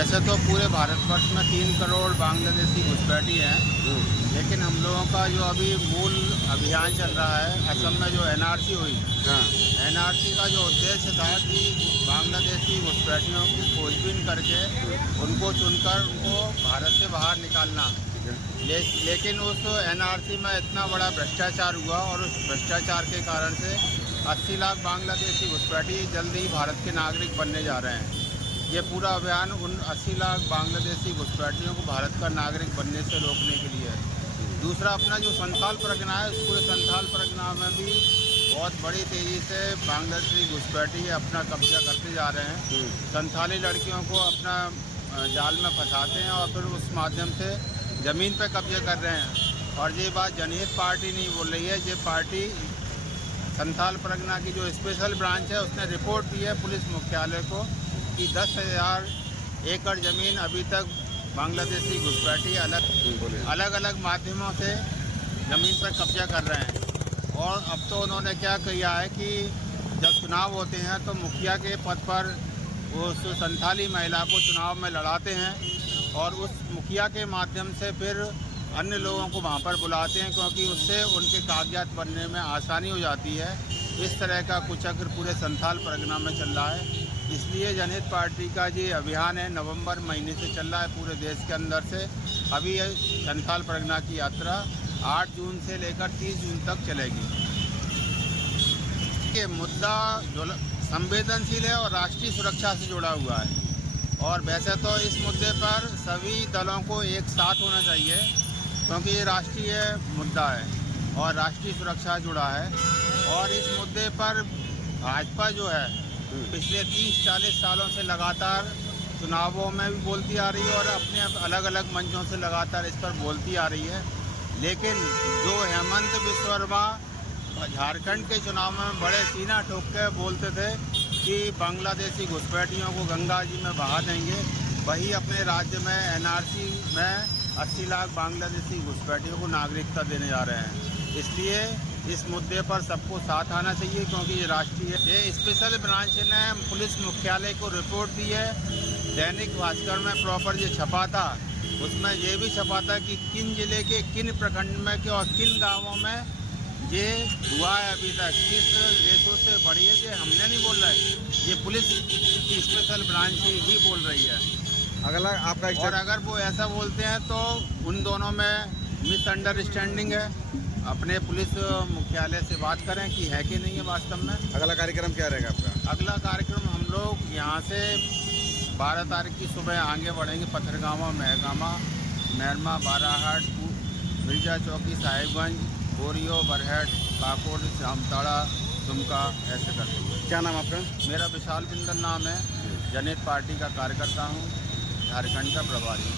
वैसे तो पूरे भारतवर्ष में 3 करोड़ बांग्लादेशी घुसपैठी हैं, लेकिन हम लोगों का जो अभी मूल अभियान चल रहा है असम में जो एनआरसी हुई, एनआरसी का जो उद्देश्य था कि बांग्लादेशी घुसपैठियों की खोजबीन करके उनको चुनकर उनको भारत से बाहर निकालना। लेकिन उस एनआरसी में इतना बड़ा भ्रष्टाचार हुआ और उस भ्रष्टाचार के कारण से 80 लाख बांग्लादेशी घुसपैठी जल्द ही भारत के नागरिक बनने जा रहे हैं। ये पूरा अभियान उन 80 लाख बांग्लादेशी घुसपैठियों को भारत का नागरिक बनने से रोकने के लिए है। दूसरा अपना जो संथाल परगना है, उस पूरे संथाल परगना में भी बहुत बड़ी तेज़ी से बांग्लादेशी घुसपैठी अपना कब्जा करते जा रहे हैं। संथाली लड़कियों को अपना जाल में फंसाते हैं और फिर उस माध्यम से ज़मीन पर कब्जे कर रहे हैं। और ये बात जनहित पार्टी नहीं बोल रही है, ये पार्टी संथाल परगना की जो स्पेशल ब्रांच है उसने रिपोर्ट दी है पुलिस मुख्यालय को कि 10,000 एकड़ ज़मीन अभी तक बांग्लादेशी घुसपैठी अलग अलग माध्यमों से ज़मीन पर कब्जा कर रहे हैं। और अब तो उन्होंने क्या किया है कि जब चुनाव होते हैं तो मुखिया के पद पर उस संथाली महिला को चुनाव में लड़ाते हैं और उस मुखिया के माध्यम से फिर अन्य लोगों को वहाँ पर बुलाते हैं, क्योंकि उससे उनके कागजात बनने में आसानी हो जाती है। इस तरह का कुचक्र पूरे संथाल परगना में चल रहा है। इसलिए जनहित पार्टी का ये अभियान है, नवंबर महीने से चल रहा है पूरे देश के अंदर से। अभी संथाल परगना की यात्रा 8 जून से लेकर 30 जून तक चलेगी। ये मुद्दा जो संवेदनशील है और राष्ट्रीय सुरक्षा से जुड़ा हुआ है, और वैसे तो इस मुद्दे पर सभी दलों को एक साथ होना चाहिए, क्योंकि ये राष्ट्रीय मुद्दा है और राष्ट्रीय सुरक्षा जुड़ा है। और इस मुद्दे पर भाजपा जो है पिछले 30-40 सालों से लगातार चुनावों में भी बोलती आ रही है और अपने अलग अलग मंचों से लगातार इस पर बोलती आ रही है। लेकिन जो हेमंत बिस्वा शर्मा झारखंड के चुनाव में बड़े सीना ठोक के बोलते थे कि बांग्लादेशी घुसपैठियों को गंगा जी में बहा देंगे, वही अपने राज्य में एनआरसी में 80 लाख बांग्लादेशी घुसपैठियों को नागरिकता देने जा रहे हैं। इसलिए इस मुद्दे पर सबको साथ आना चाहिए, क्योंकि ये राष्ट्रीय ये स्पेशल ब्रांच ने पुलिस मुख्यालय को रिपोर्ट दी है। दैनिक भास्कर में प्रॉपर ये छपा था, उसमें ये भी छपा था कि किन जिले के किन प्रखंड में और किन गांवों में ये हुआ है अभी तक, किस रेशों से बढ़ी है। ये हमने नहीं बोल रहे, ये पुलिस की स्पेशल ब्रांच ही बोल रही है। अगला आपका और अगर वो ऐसा बोलते हैं तो उन दोनों में मिसअंडरस्टैंडिंग है। अपने पुलिस मुख्यालय से बात करें कि है कि नहीं है वास्तव में। अगला कार्यक्रम क्या रहेगा आपका? अगला कार्यक्रम हम लोग यहाँ से 12 तारीख की सुबह आगे बढ़ेंगे। पथरगामा, महगामा, मैरमा, बाराहाट, मिर्जा चौकी, साहिबगंज, बोरियो, बरहेट, काकोड़, जामताड़ा, दुमका, ऐसे करते हुए। क्या नाम आपका? मेरा विशाल बिंदल नाम है, जनहित पार्टी का कार्यकर्ता हूँ, झारखंड का प्रभारी।